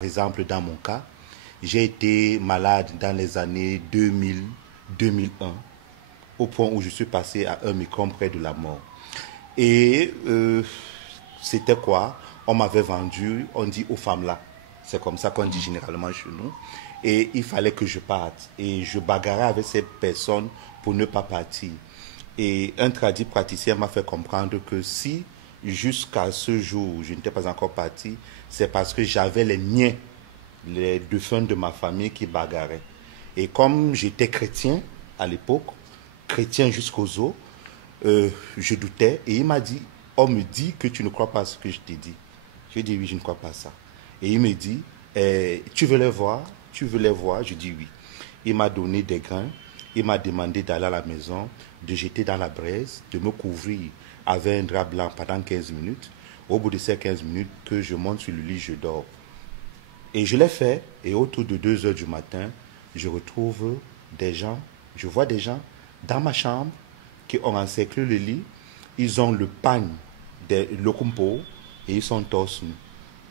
Par exemple, dans mon cas, j'ai été malade dans les années 2000-2001, au point où je suis passé à un micron près de la mort. Et c'était quoi? On m'avait vendu, on dit aux femmes là. C'est comme ça qu'on dit généralement chez nous. Et il fallait que je parte. Et je bagarrais avec ces personnes pour ne pas partir. Et un tradit praticien m'a fait comprendre que si, jusqu'à ce jour, je n'étais pas encore parti, c'est parce que j'avais les miens, les défunts de ma famille qui bagarraient. Et comme j'étais chrétien à l'époque, chrétien jusqu'aux os, je doutais. Et il m'a dit, on me dit que tu ne crois pas à ce que je t'ai dit. Je dis oui, je ne crois pas à ça. Et il me dit, tu veux les voir? Tu veux les voir? Je dis oui. Il m'a donné des grains. Il m'a demandé d'aller à la maison, de jeter dans la braise, de me couvrir avec un drap blanc pendant 15 minutes. Au bout de ces 15 minutes, que je monte sur le lit, je dors. Et je l'ai fait. Et autour de 2 heures du matin, je retrouve des gens, je vois des gens dans ma chambre qui ont encerclé le lit. Ils ont le pagne, le kumpo, et ils sont torse nus.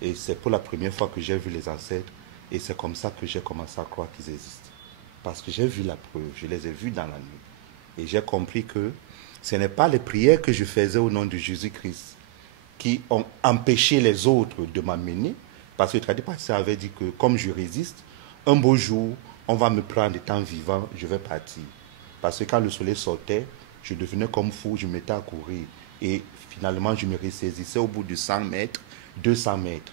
Et c'est pour la première fois que j'ai vu les ancêtres. Et c'est comme ça que j'ai commencé à croire qu'ils existent. Parce que j'ai vu la preuve, je les ai vus dans la nuit. Et j'ai compris que ce n'est pas les prières que je faisais au nom de Jésus-Christ qui ont empêché les autres de m'amener. Parce que le tradipraticien avait dit que comme je résiste, un beau jour, on va me prendre étant vivant, je vais partir. Parce que quand le soleil sortait, je devenais comme fou, je me mettais à courir. Et finalement, je me ressaisissais au bout de 100 mètres, 200 mètres.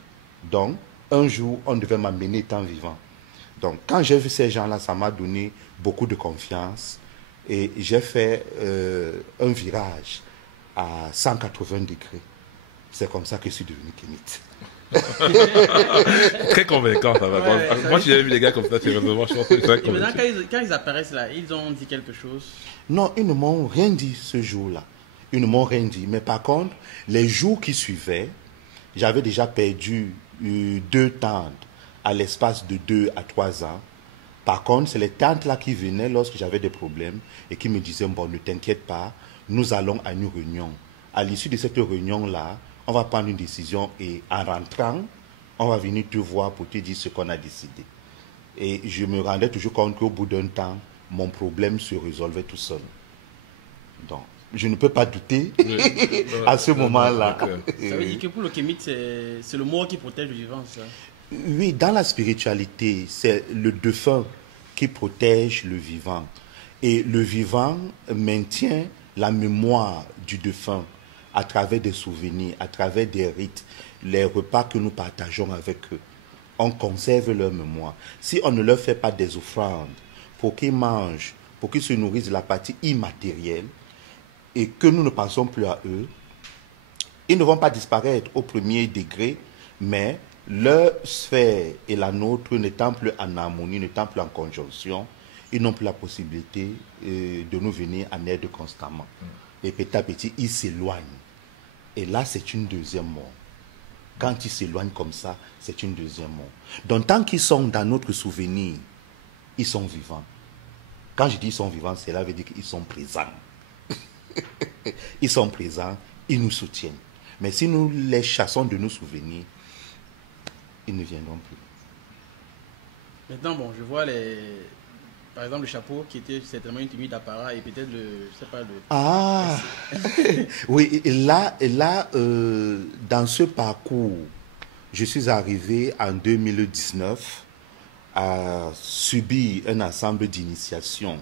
Donc, un jour, on devait m'amener étant vivant. Donc, quand j'ai vu ces gens-là, ça m'a donné beaucoup de confiance. Et j'ai fait un virage à 180 degrés. C'est comme ça que je suis devenu kémite. Très convaincant, ça va. Ouais, moi, si j'avais vu les gars comme ça, sérieusement, je pense que c'est très convaincant. Et maintenant, quand ils apparaissent là, ils ont dit quelque chose? Non, ils ne m'ont rien dit ce jour-là. Ils ne m'ont rien dit. Mais par contre, les jours qui suivaient, j'avais déjà perdu 2 tantes à l'espace de 2 à 3 ans. Par contre, c'est les tantes là qui venaient lorsque j'avais des problèmes et qui me disaient, bon, ne t'inquiète pas, nous allons à une réunion. À l'issue de cette réunion-là, on va prendre une décision et en rentrant, on va venir te voir pour te dire ce qu'on a décidé. Et je me rendais toujours compte qu'au bout d'un temps, mon problème se résolvait tout seul. Donc, je ne peux pas douter à ce moment-là. Ça veut dire que pour le kémite, c'est le mort qui protège le vivant, ça? Oui, dans la spiritualité, c'est le défunt qui protège le vivant. Et le vivant maintient la mémoire du défunt à travers des souvenirs, à travers des rites, les repas que nous partageons avec eux. On conserve leur mémoire. Si on ne leur fait pas des offrandes pour qu'ils mangent, pour qu'ils se nourrissent de la partie immatérielle, et que nous ne pensons plus à eux, ils ne vont pas disparaître au premier degré, mais leur sphère et la nôtre n'étant plus en harmonie, n'étant plus en conjonction, ils n'ont plus la possibilité de nous venir en aide constamment. Et petit à petit, ils s'éloignent. Et là, c'est une deuxième mort. Quand ils s'éloignent comme ça, c'est une deuxième mort. Donc, tant qu'ils sont dans notre souvenir, ils sont vivants. Quand je dis ils sont vivants, cela veut dire qu'ils sont présents. Ils sont présents, ils nous soutiennent. Mais si nous les chassons de nos souvenirs, ils ne viendront plus. Maintenant, bon, je vois par exemple le chapeau qui était certainement une tenue d'apparat et peut-être je sais pas, Ah oui, et là dans ce parcours, je suis arrivé en 2019 à subir un ensemble d'initiations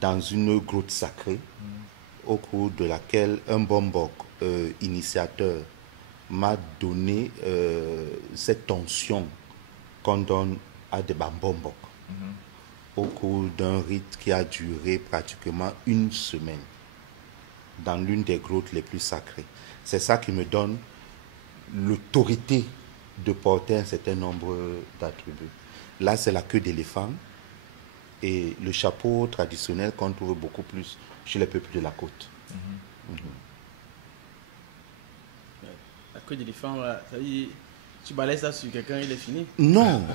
dans une grotte sacrée, au cours de laquelle un bombok initiateur m'a donné cette tension qu'on donne à des bambombok au cours d'un rite qui a duré pratiquement 1 semaine dans l'une des grottes les plus sacrées. C'est ça qui me donne l'autorité de porter un certain nombre d'attributs. Là, c'est la queue d'éléphant et le chapeau traditionnel qu'on trouve beaucoup plus chez les peuples de la côte. La queue d'éléphant, ça veut dire tu balaises ça sur quelqu'un, il est fini? Non,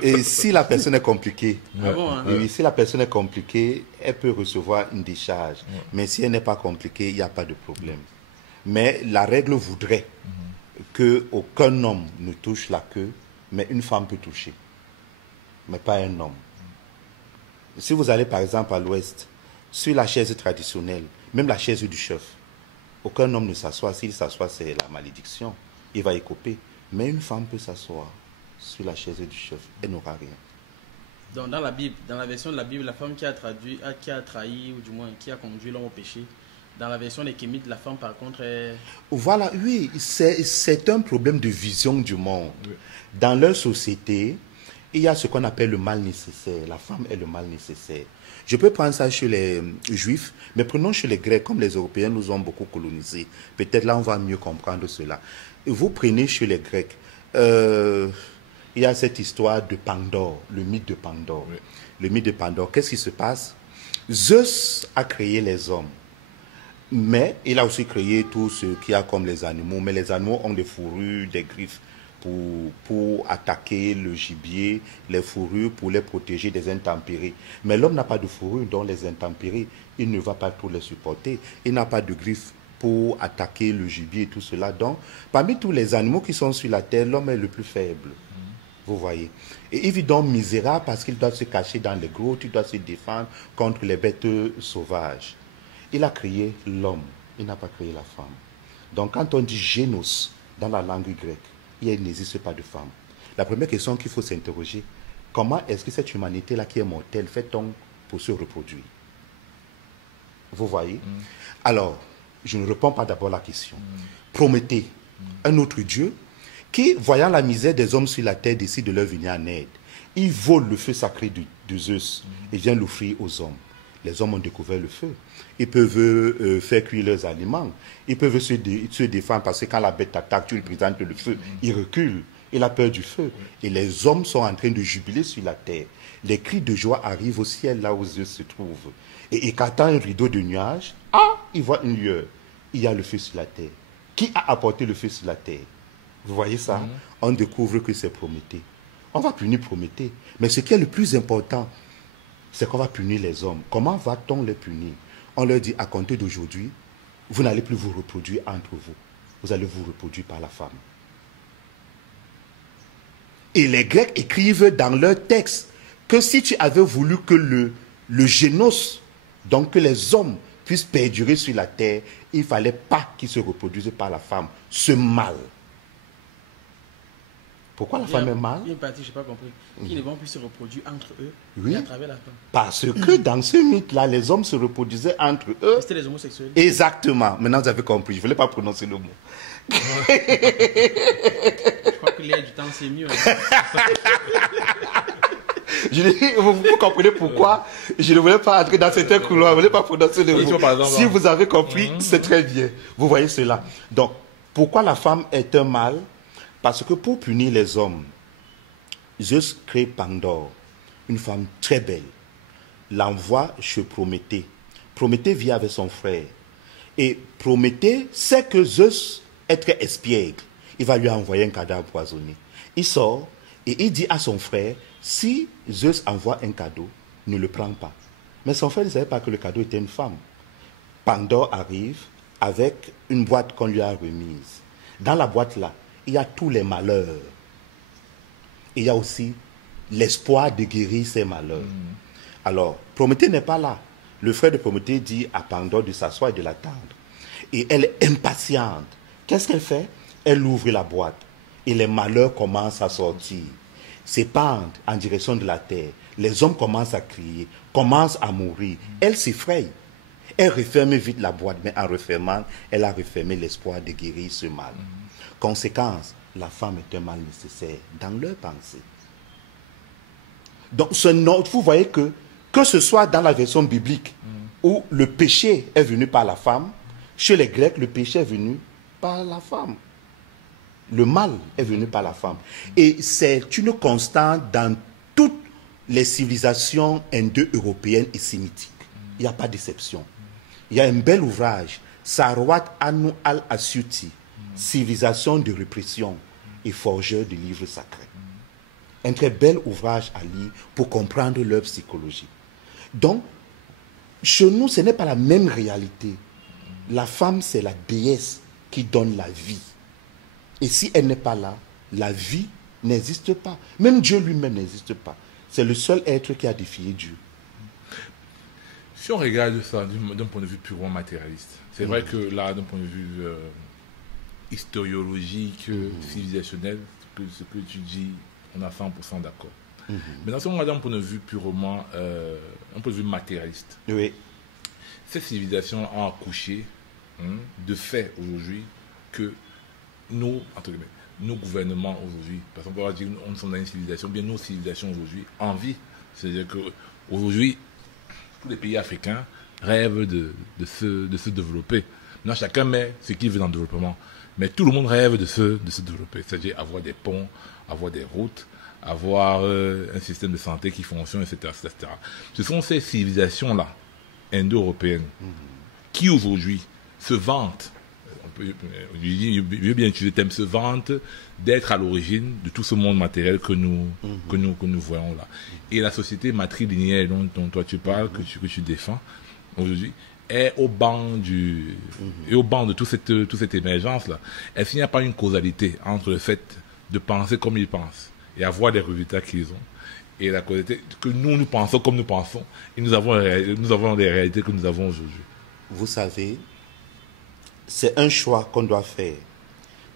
et si la personne est compliquée, ah bon, hein? oui, si la personne est compliquée, elle peut recevoir une décharge. Mais si elle n'est pas compliquée, il n'y a pas de problème. Mais la règle voudrait qu'aucun homme ne touche la queue mais une femme peut toucher, mais pas un homme. Si vous allez par exemple à l'ouest, sur la chaise traditionnelle, même la chaise du chef, aucun homme ne s'assoit. S'il s'assoit, c'est la malédiction. Il va écoper. Mais une femme peut s'asseoir sur la chaise du chef. Elle n'aura rien. Donc, dans la Bible, dans la version de la Bible, la femme qui a trahi, ou du moins qui a conduit l'homme au péché, dans la version des Kémites, la femme par contre est... Voilà, oui, c'est un problème de vision du monde. Oui. Dans leur société, il y a ce qu'on appelle le mal nécessaire. La femme est le mal nécessaire. Je peux prendre ça chez les Juifs, mais prenons chez les Grecs, comme les Européens nous ont beaucoup colonisés. Peut-être là, on va mieux comprendre cela. Vous prenez chez les Grecs, il y a cette histoire de Pandore, le mythe de Pandore. Oui. Le mythe de Pandore, qu'est-ce qui se passe? Zeus a créé les hommes, mais il a aussi créé tout ce qu'il y a comme les animaux. Mais les animaux ont des fourrures, des griffes pour attaquer le gibier, les fourrures pour les protéger des intempéries. Mais l'homme n'a pas de fourrure, donc les intempéries, il ne va pas tout les supporter. Il n'a pas de griffes pour attaquer le gibier et tout cela. Donc, parmi tous les animaux qui sont sur la terre, l'homme est le plus faible. Vous voyez. Et il vit donc misérable parce qu'il doit se cacher dans les grottes, il doit se défendre contre les bêtes sauvages. Il a créé l'homme, il n'a pas créé la femme. Donc, quand on dit génos dans la langue grecque, il n'existe pas de femme. La première question qu'il faut s'interroger, comment est-ce que cette humanité-là qui est mortelle fait-on pour se reproduire? Vous voyez? Alors, je ne réponds pas d'abord à la question. Prométhée, un autre dieu, qui, voyant la misère des hommes sur la terre, décide de leur venir en aide. Il vole le feu sacré de Zeus et vient l'offrir aux hommes. Les hommes ont découvert le feu. Ils peuvent faire cuire leurs aliments. Ils peuvent se défendre parce que quand la bête attaque, tu lui présentes le feu. Il recule. Il a peur du feu. Et les hommes sont en train de jubiler sur la terre. Les cris de joie arrivent au ciel, là où Zeus se trouve. Et écartant un rideau de nuages, il voit une lueur. Il y a le feu sur la terre. Qui a apporté le feu sur la terre? Vous voyez ça? On découvre que c'est Prométhée. On va punir Prométhée. Mais ce qui est le plus important, c'est qu'on va punir les hommes. Comment va-t-on les punir? On leur dit, à compter d'aujourd'hui, vous n'allez plus vous reproduire entre vous. Vous allez vous reproduire par la femme. Et les Grecs écrivent dans leur texte que si tu avais voulu que le génos, donc que les hommes puissent perdurer sur la terre, il ne fallait pas qu'ils se reproduisent par la femme. Ce mal. Pourquoi la femme est mâle? Il y a une partie, je n'ai pas compris. Qu'ils ne vont plus se reproduire entre eux et à travers la femme. Parce que dans ce mythe-là, les hommes se reproduisaient entre eux. C'était les homosexuels. Exactement. Maintenant, vous avez compris. Je ne voulais pas prononcer le mot. Je crois que l'air du temps, c'est mieux. Vous comprenez pourquoi je ne voulais pas entrer dans certains couloirs. Je ne voulais pas prononcer le mot. Si vous avez compris, c'est très bien. Vous voyez cela. Donc, pourquoi la femme est un mâle? Parce que pour punir les hommes, Zeus crée Pandore, une femme très belle, l'envoie chez Prométhée. Prométhée vit avec son frère. Et Prométhée sait que Zeus est très espiègle. Il va lui envoyer un cadeau empoisonné. Il sort et il dit à son frère, si Zeus envoie un cadeau, ne le prends pas. Mais son frère ne savait pas que le cadeau était une femme. Pandore arrive avec une boîte qu'on lui a remise. Dans la boîte-là, il y a tous les malheurs. Il y a aussi l'espoir de guérir ces malheurs. Alors, Prométhée n'est pas là. Le frère de Prométhée dit à Pandore de s'asseoir et de l'attendre. Et elle est impatiente. Qu'est-ce qu'elle fait? Elle ouvre la boîte. Et les malheurs commencent à sortir. S'épandent en direction de la terre. Les hommes commencent à crier, commencent à mourir. Elle s'effraie. Elle referme vite la boîte, mais en refermant, elle a refermé l'espoir de guérir ce mal. Conséquence, la femme est un mal nécessaire dans leur pensée. Donc, vous voyez que ce soit dans la version biblique, où le péché est venu par la femme, chez les Grecs, le péché est venu par la femme. Le mal est venu par la femme. Et c'est une constante dans toutes les civilisations indo-européennes et sémitiques. Il n'y a pas d'exception. Il y a un bel ouvrage, Sarwat Anu al-Asyuti, Civilisation de répression et forgeur de livres sacrés. Un très bel ouvrage à lire pour comprendre leur psychologie. Donc, chez nous, ce n'est pas la même réalité. La femme, c'est la déesse qui donne la vie. Et si elle n'est pas là, la vie n'existe pas. Même Dieu lui-même n'existe pas. C'est le seul être qui a défié Dieu. Si on regarde ça d'un point de vue purement matérialiste, c'est vrai que là, d'un point de vue historiologique, civilisationnel, ce que tu dis, on a 100% d'accord. Mais dans ce moment, d'un point de vue purement, un point de vue matérialiste, Oui. cette civilisation a accouché de fait aujourd'hui que nous, entre guillemets, nos gouvernements aujourd'hui, parce qu'on peut dire qu'on sommes dans une civilisation, bien nos civilisations aujourd'hui en vie. C'est-à-dire qu'aujourd'hui, tous les pays africains rêvent de se développer. Maintenant, chacun met ce qu'il veut dans le développement. Mais tout le monde rêve de se développer. C'est-à-dire avoir des ponts, avoir des routes, avoir un système de santé qui fonctionne, etc., etc. Ce sont ces civilisations-là, indo-européennes, qui aujourd'hui se vantent, je veux bien utiliser le terme, se vantent d'être à l'origine de tout ce monde matériel que nous voyons là. Et la société matrilinéaire dont toi tu parles, que tu défends aujourd'hui, est au banc de toute cette émergence-là. Est-ce qu'il n'y a pas une causalité entre le fait de penser comme ils pensent et avoir les résultats qu'ils ont, et la causalité que nous pensons comme nous pensons, et nous avons les réalités que nous avons aujourd'hui? Vous savez, c'est un choix qu'on doit faire.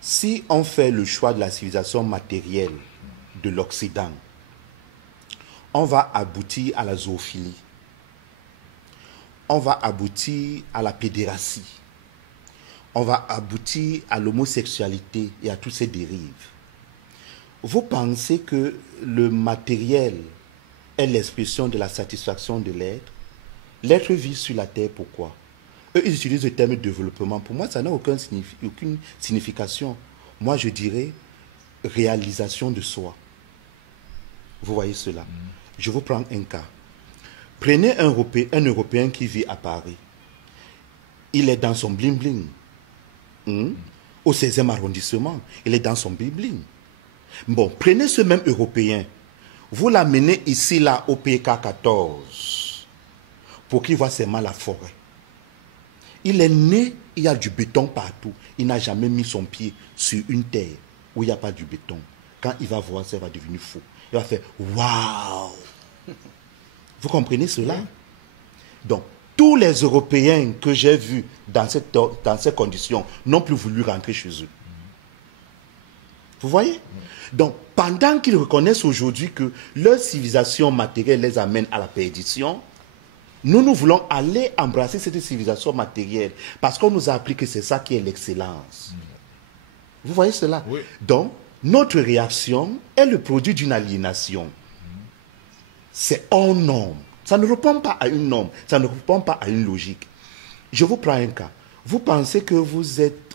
Si on fait le choix de la civilisation matérielle de l'Occident, on va aboutir à la zoophilie. On va aboutir à la pédérastie. On va aboutir à l'homosexualité et à toutes ces dérives. Vous pensez que le matériel est l'expression de la satisfaction de l'être? L'être vit sur la terre, pourquoi? Eux, ils utilisent le terme développement. Pour moi, ça n'a aucune signification. Moi, je dirais réalisation de soi. Vous voyez cela? Je vous prends un cas. Prenez un Européen qui vit à Paris. Il est dans son bling-bling. Au 16e arrondissement. Il est dans son bling-bling. Bon, prenez ce même Européen. Vous l'amenez ici, là, au PK 14. Pour qu'il voit seulement la forêt. Il est né, il y a du béton partout. Il n'a jamais mis son pied sur une terre où il n'y a pas du béton. Quand il va voir ça, il va devenir fou. Il va faire « Waouh !» Vous comprenez cela? Donc, tous les Européens que j'ai vus dans ces conditions n'ont plus voulu rentrer chez eux. Vous voyez? Donc, pendant qu'ils reconnaissent aujourd'hui que leur civilisation matérielle les amène à la perdition, nous voulons aller embrasser cette civilisation matérielle parce qu'on nous a appris que c'est ça qui est l'excellence. Vous voyez cela? Oui. Donc, notre réaction est le produit d'une aliénation. C'est hors norme. Ça ne répond pas à une norme, ça ne répond pas à une logique. Je vous prends un cas. Vous pensez que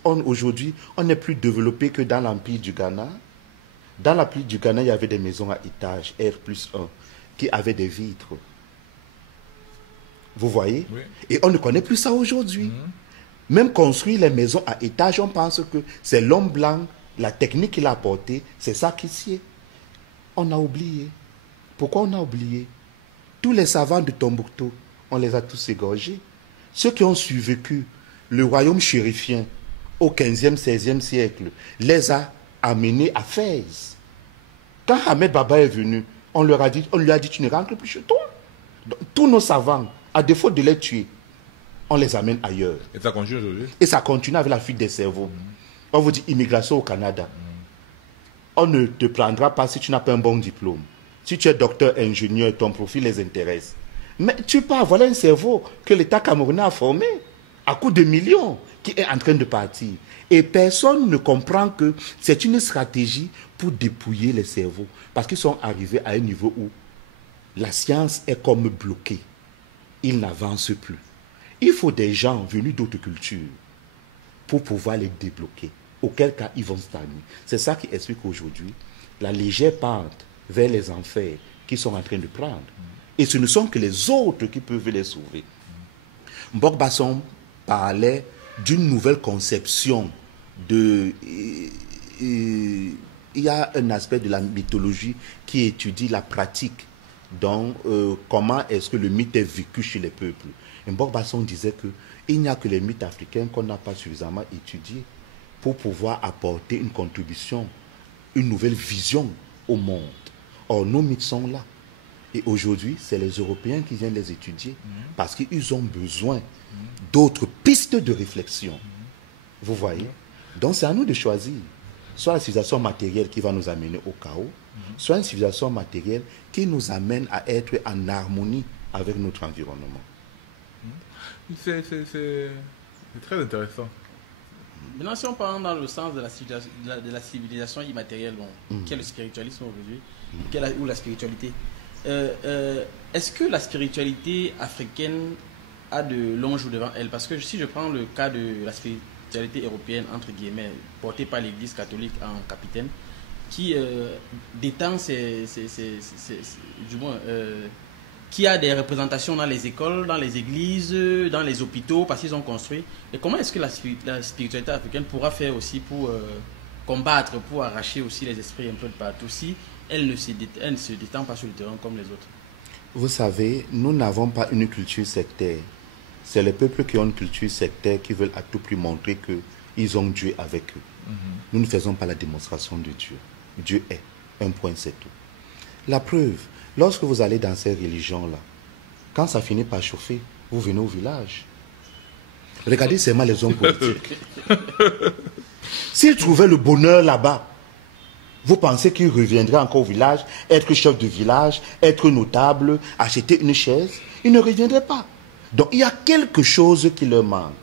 aujourd'hui, on n'est plus développé que dans l'Empire du Ghana? Dans l'Empire du Ghana, il y avait des maisons à étage, R+1, qui avaient des vitres. Vous voyez? Oui. Et on ne connaît plus ça aujourd'hui. Même construire les maisons à étage, on pense que c'est l'homme blanc, la technique qu'il a apportée, c'est ça qui sied. On a oublié. Pourquoi on a oublié? Tous les savants de Tombouctou, on les a tous égorgés. Ceux qui ont survécu le royaume chérifien au 15e, 16e siècle, les a amenés à Fès. Quand Ahmed Baba est venu, on lui a dit, tu ne rentres plus chez toi. Donc, tous nos savants, à défaut de les tuer, on les amène ailleurs. Et ça continue aujourd'hui? Et ça continue avec la fuite des cerveaux. On vous dit immigration au Canada. On ne te prendra pas si tu n'as pas un bon diplôme. Si tu es docteur, ingénieur, ton profil les intéresse. Mais tu pars, voilà un cerveau que l'État camerounais a formé à coût de millions qui est en train de partir. Et personne ne comprend que c'est une stratégie pour dépouiller les cerveaux. Parce qu'ils sont arrivés à un niveau où la science est comme bloquée. Ils n'avancent plus. Il faut des gens venus d'autres cultures pour pouvoir les débloquer. Auquel cas, ils vont stagner. C'est ça qui explique aujourd'hui la légère pente vers les enfers qu'ils sont en train de prendre. Et ce ne sont que les autres qui peuvent les sauver. Mbok Basson parlait d'une nouvelle conception de... Il y a un aspect de la mythologie qui étudie la pratique. Donc, comment est-ce que le mythe est vécu chez les peuples. Et Mbok Basson disait qu'il n'y a que les mythes africains qu'on n'a pas suffisamment étudiés pour pouvoir apporter une contribution une nouvelle vision au monde. Or, nos mythes sont là. Et aujourd'hui, c'est les Européens qui viennent les étudier parce qu'ils ont besoin d'autres pistes de réflexion. Vous voyez? Donc, c'est à nous de choisir. Soit la civilisation matérielle qui va nous amener au chaos, soit une civilisation matérielle qui nous amène à être en harmonie avec notre environnement. C'est très intéressant. Maintenant, si on parle dans le sens de la civilisation immatérielle, bon, quel est le spiritualisme aujourd'hui, ou la spiritualité, est-ce que la spiritualité africaine a de longs jours devant elle? Parce que si je prends le cas de la spiritualité européenne, entre guillemets, portée par l'Église catholique en capitaine, qui détend qui a des représentations dans les écoles, dans les églises, dans les hôpitaux, parce qu'ils ont construit. Et comment est-ce que la spiritualité africaine pourra faire aussi pour combattre, pour arracher aussi les esprits un peu de partout, si elle ne se détend pas sur le terrain comme les autres? Vous savez, nous n'avons pas une culture sectaire. C'est les peuples qui ont une culture sectaire qui veulent à tout prix montrer qu'ils ont Dieu avec eux. Nous ne faisons pas la démonstration de Dieu. Dieu est. Un point, c'est tout. La preuve, lorsque vous allez dans ces religions-là, quand ça finit par chauffer, vous venez au village. Regardez seulement les hommes politiques. S'ils trouvaient le bonheur là-bas, vous pensez qu'ils reviendraient encore au village, être chef de village, être notable, acheter une chaise? Ils ne reviendraient pas. Donc il y a quelque chose qui leur manque.